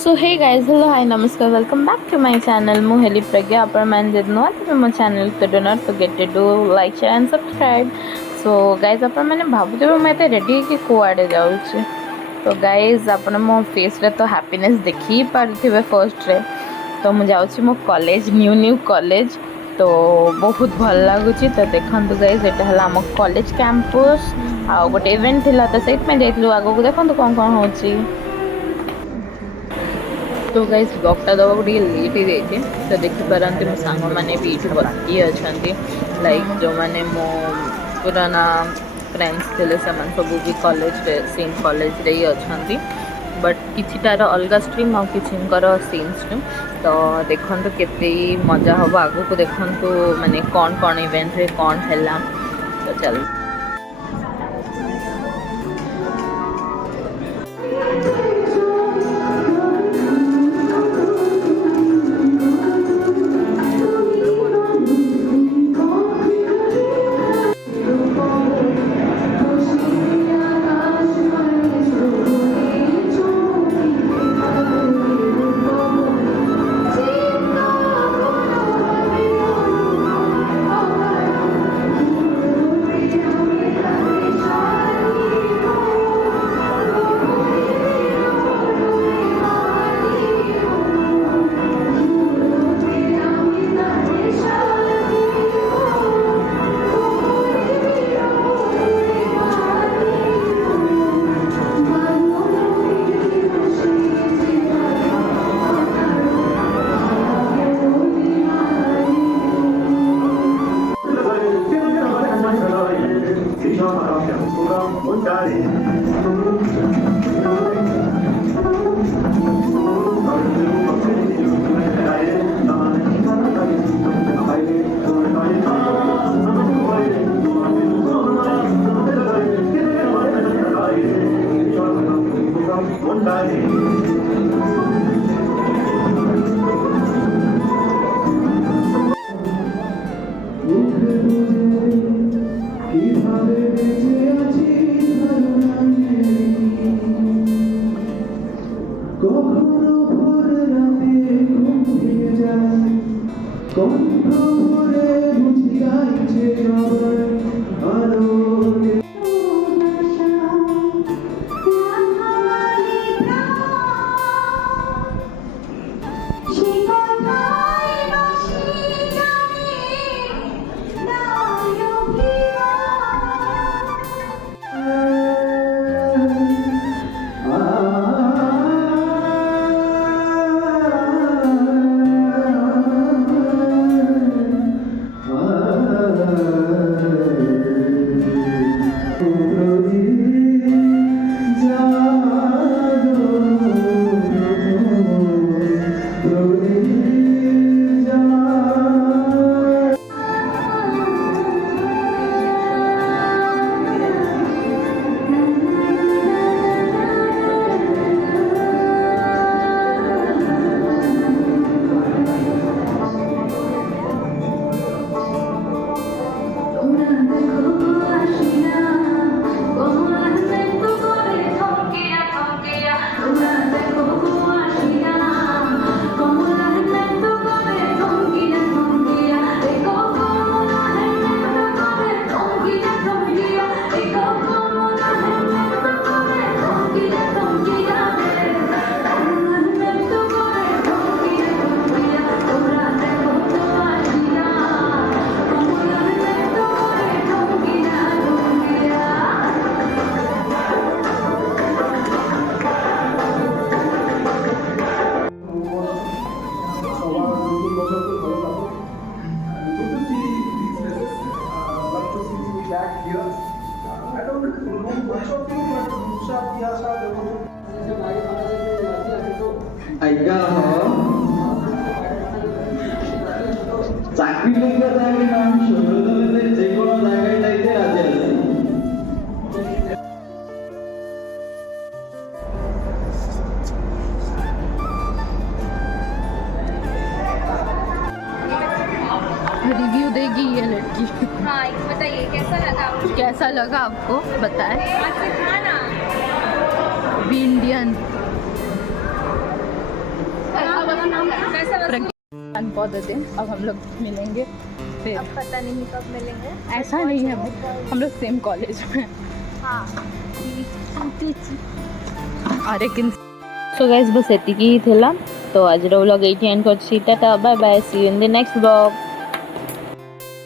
सो hey guys hello hi नमस्कार welcome back to my channel मु हेली प्रज्ञा अपन मैन जद नुआ तो मो चैनल तो do not forget to do like share and subscribe. So guys अपन मैंने भाबुते मैं एते रेडी कि कोआडे जाउछि। तो गाइस अपन मो फेस रे तो हैप्पीनेस देखि पारथिबे फर्स्ट रे। तो मु जाउछि मो कॉलेज न्यू कॉलेज तो बहुत भल लगुच। तो देखु गाइस एटा हला हम कॉलेज कैंपस आ गोटे इवेंट थिला तो सेट में जाइलु आगो को देखु कोन कोन होछि। तो गाइस ब्लॉगटा दवा को लेट ही जाइए तो देखिपारती मो सांग मैंने भी ये बसी अच्छा लाइक जो मैंने मो पुराना फ्रेंड्स थे सब भी कॉलेज सेम कॉलेज रे ही अच्छा बट किटार अलग स्ट्रीम आ किर सेम स्ट्रीम। तो देखो केते मजा हम आगू को देखु माने कौन कौन इवेंट रे कौन है तो चल চাকরি লোকের জায়গায় নাম শহীদ যে কোনো জায়গায় যাইতে রাজি আছি। रिव्यू देगी ये लड़की। हाँ बताइए कैसा लगा आपको बताएं। आज से खाना भी इंडियन प्रज्ञा बहुत देते हैं। अब हम लोग मिलेंगे फिर। अब पता नहीं कब मिलेंगे। ऐसा नहीं है, हम लोग सेम कॉलेज में। हाँ अरे किन सो गाइस बस एतिकी ही थिला। तो आज व्लॉग एठी एंड करछि। Tata bye bye, see you in the next vlog.